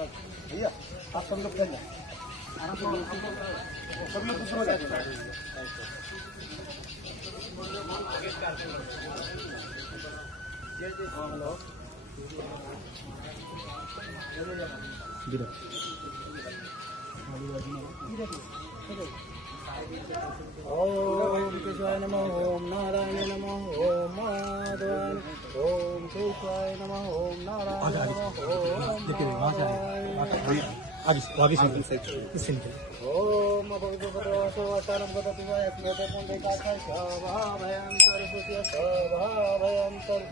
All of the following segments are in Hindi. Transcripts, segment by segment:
भैया आप सब लोग कर सब लोग दूसरों ओम केशवाय नमः, ओम नारायण नमः, ओम माधवाय, ओम केशवाय नमः, ओम नारायण नमः, ओम भगवतारं वदति वा यज्ञते पुण्डरीकाक्षाय सभाभयंतर सुतिय सभाभयंतर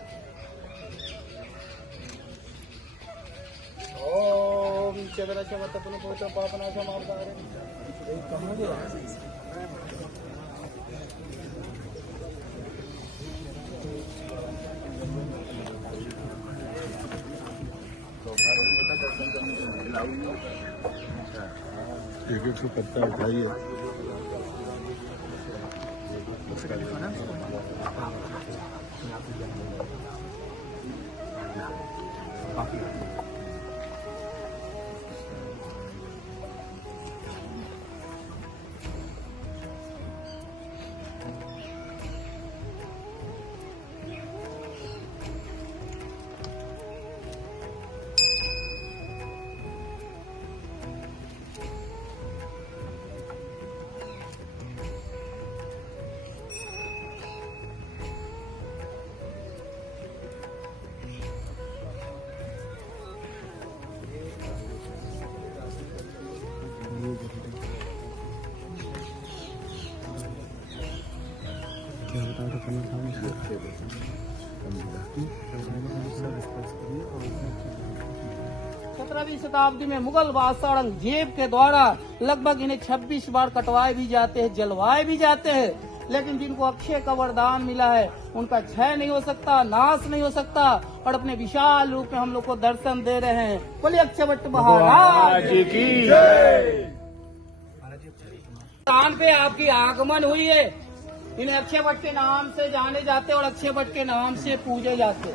ओम चंद्रस्य मत पुनः पुत्र पापनाशम आपदारे कहाँ गया एक एक पत्ता उठाइए। क्या बता रहे थे 17वीं शताब्दी में मुगल बादशाह औरंगजेब के द्वारा लगभग इन्हें 26 बार कटवाए भी जाते हैं, जलवाए भी जाते हैं, लेकिन जिनको अक्षय का वरदान मिला है उनका क्षय नहीं हो सकता, नाश नहीं हो सकता और अपने विशाल रूप में हम लोग को दर्शन दे रहे हैं। बोलिए अक्षय वट महाराज की जय। स्थान पे आपकी आगमन हुई है। इन्हें अक्षय वट के नाम से जाने जाते और अक्षय वट के नाम से पूजे जाते।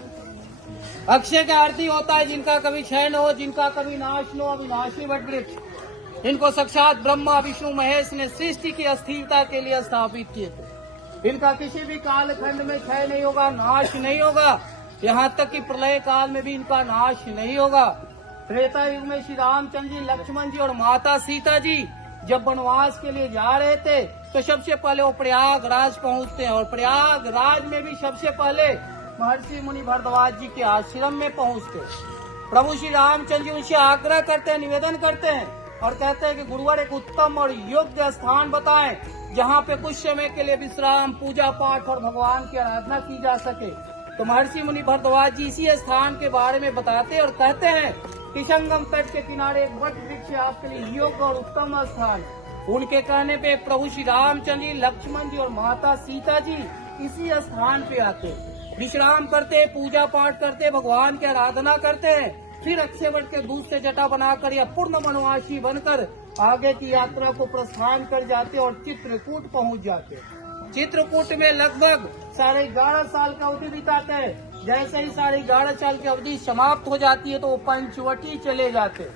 अक्षय का अर्थ ही होता है जिनका कभी क्षय न हो, जिनका कभी नाश न हो, अविनाशी वट वृक्ष। इनको साक्षात ब्रह्मा विष्णु महेश ने सृष्टि की अस्थिरता के लिए स्थापित किए थे। इनका किसी भी कालखंड में क्षय नहीं होगा, नाश नहीं होगा, यहाँ तक कि प्रलय काल में भी इनका नाश नहीं होगा। त्रेता युग में श्री रामचंद्र जी, लक्ष्मण जी और माता सीता जी जब वनवास के लिए जा रहे थे तो सबसे पहले वो प्रयागराज पहुंचते हैं और प्रयागराज में भी सबसे पहले महर्षि मुनि भरद्वाज जी के आश्रम में पहुंचते हैं। प्रभु श्री रामचंद्र जी उनसे आग्रह करते हैं, निवेदन करते हैं और कहते हैं कि गुरुवर एक उत्तम और योग्य स्थान बताएं जहां पे कुछ समय के लिए विश्राम, पूजा पाठ और भगवान की आराधना की जा सके। तो महर्षि मुनि भरद्वाज जी इसी स्थान के बारे में बताते और कहते हैं कि संगम तट के किनारे एक वट वृक्ष आपके लिए योग्य और उत्तम स्थान। उनके कहने पे प्रभु श्री रामचंद्र जी, लक्ष्मण जी और माता सीता जी इसी स्थान पे आते, विश्राम करते, पूजा पाठ करते, भगवान की आराधना करते हैं। फिर अक्षय वट के दूध से जटा बनाकर या पूर्ण वनवासी बनकर आगे की यात्रा को प्रस्थान कर जाते और चित्रकूट पहुंच जाते। चित्रकूट में लगभग 11.5 साल का अवधि बिताते हैं। जैसे ही 11.5 साल की अवधि समाप्त हो जाती है तो वो पंचवटी चले जाते।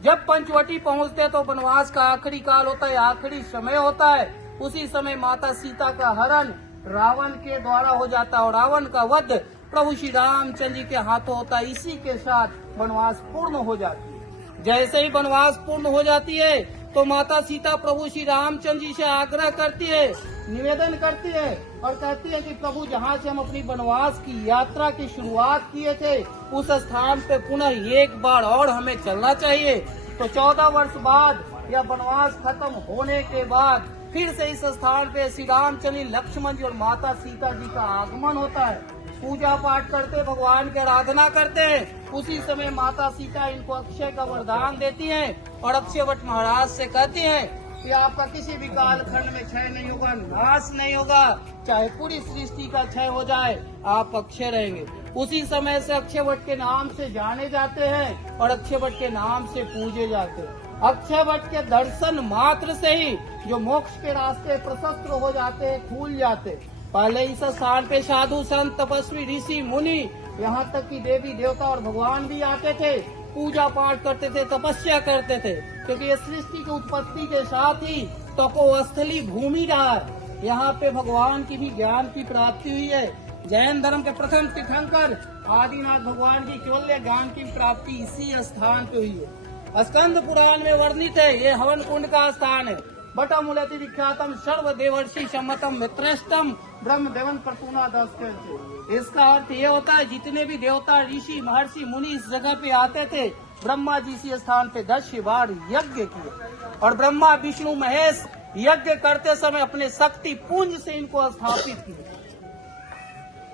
जब पंचवटी पहुंचते तो वनवास का आखिरी काल होता है, आखिरी समय होता है। उसी समय माता सीता का हरण रावण के द्वारा हो जाता है और रावण का वध प्रभु श्री रामचंद्र जी के हाथों होता है। इसी के साथ वनवास पूर्ण हो जाती है। जैसे ही वनवास पूर्ण हो जाती है तो माता सीता प्रभु श्री रामचंद्र जी से आग्रह करती है, निवेदन करती है और कहती है कि प्रभु जहाँ से हम अपनी वनवास की यात्रा की शुरुआत किए थे उस स्थान पे पुनः एक बार और हमें चलना चाहिए। तो 14 वर्ष बाद या वनवास खत्म होने के बाद फिर से इस स्थान पे श्री रामचंद्र, लक्ष्मण जी और माता सीता जी का आगमन होता है। पूजा पाठ करते, भगवान की आराधना करते हैं। उसी समय माता सीता इनको अक्षय का वरदान देती हैं और अक्षय वट महाराज से कहती हैं कि आपका किसी भी कालखंड में क्षय नहीं होगा, नाश नहीं होगा, चाहे पूरी सृष्टि का क्षय हो जाए, आप अक्षय रहेंगे। उसी समय से अक्षय वट के नाम से जाने जाते हैं और अक्षय वट के नाम से पूजे जाते हैं। अक्षय वट के दर्शन मात्र से ही जो मोक्ष के रास्ते प्रशस्त हो जाते हैं, खुल जाते। पहले इस स्थान पे साधु संत, तपस्वी, ऋषि, मुनि, यहाँ तक कि देवी देवता और भगवान भी आते थे। पूजा पाठ करते थे, तपस्या करते थे, क्योंकि ये सृष्टि की उत्पत्ति के साथ ही तपोस्थली भूमि रहा है। यहाँ पे भगवान की भी ज्ञान की प्राप्ति हुई है। जैन धर्म के प्रथम तीर्थंकर आदिनाथ भगवान की केवल ज्ञान की प्राप्ति इसी स्थान पे हुई है। स्कंद पुराण में वर्णित है, ये हवन कुंड का स्थान है। बटमूलति विख्यातम सर्व देवर्षि सम्मतम मित्रष्टम ब्रह्म देवन प्रतुना दस्ते। इसका अर्थ ये होता है, जितने भी देवता ऋषि महर्षि मुनि इस जगह पे आते थे, ब्रह्मा जी इसी स्थान पे 10 बार यज्ञ किए और ब्रह्मा विष्णु महेश यज्ञ करते समय अपने शक्ति पुंज से इनको स्थापित किए।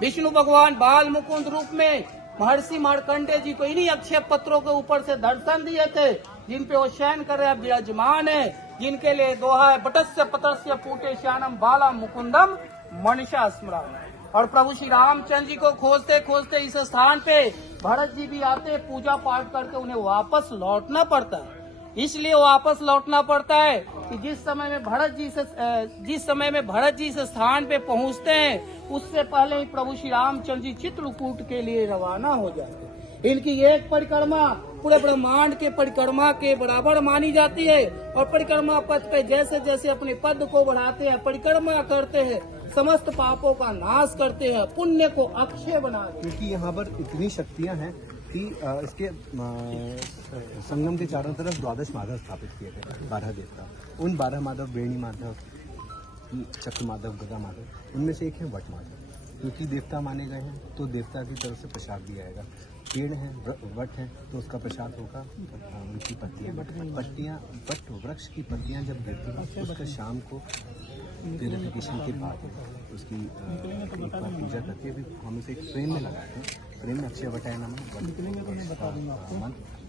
विष्णु भगवान बाल मुकुंद रूप में महर्षि मार्कंडेय जी को इन्हीं अक्षय पत्रों के ऊपर से दर्शन दिए थे, जिन पे वो शयन कर रहे विराजमान है, जिनके लिए दोहा है, बटस्य पतस्य पूटे श्यानम बाला मुकुंदम मनीषा स्मरण। और प्रभु श्री रामचंद्र जी को खोजते खोजते इस स्थान पे भरत जी भी आते, पूजा पाठ करके उन्हें वापस लौटना पड़ता है। इसलिए वापस लौटना पड़ता है कि जिस समय में भरत जी इस स्थान पे पहुंचते हैं, उससे पहले ही प्रभु श्री रामचंद्र जी चित्रकूट के लिए रवाना हो जाते हैं। इनकी एक परिक्रमा पूरे ब्रह्मांड के परिक्रमा के बराबर मानी जाती है। और परिक्रमा पथ पे जैसे जैसे अपने पद को बढ़ाते हैं, परिक्रमा करते हैं, समस्त पापों का नाश करते हैं, पुण्य को अक्षय बना देते हैं। क्योंकि यहाँ पर इतनी शक्तियाँ हैं कि इसके संगम के चारों तरफ 12 माधव स्थापित किए गए, 12 देवता। उन 12 माधव, वेणी माधव, चक्र माधव, गदा माधव, उनमें से एक है वट माधव, क्योंकि देवता माने गए हैं तो देवता की तरफ से प्रसाद दिया जाएगा। पेड़ है, वट है, तो उसका प्रसाद होगा उनकी पत्तियाँ। वट वृक्ष की पत्तियाँ जब गिरती हैं, उसका शाम को प्यूरिफिकेशन के बाद उसकी एक बार पूजा करके भी हम उसे एक फ्रेम में लगाते हैं। फ्रेम में अक्षय वटाय नमः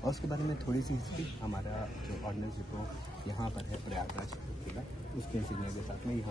और उसके बारे में थोड़ी सी हिस्ट्री हमारा जो ऑर्डिनेंस डिपो यहाँ पर है प्रयागराज, उसके इंसिग्निया के साथ में यहाँ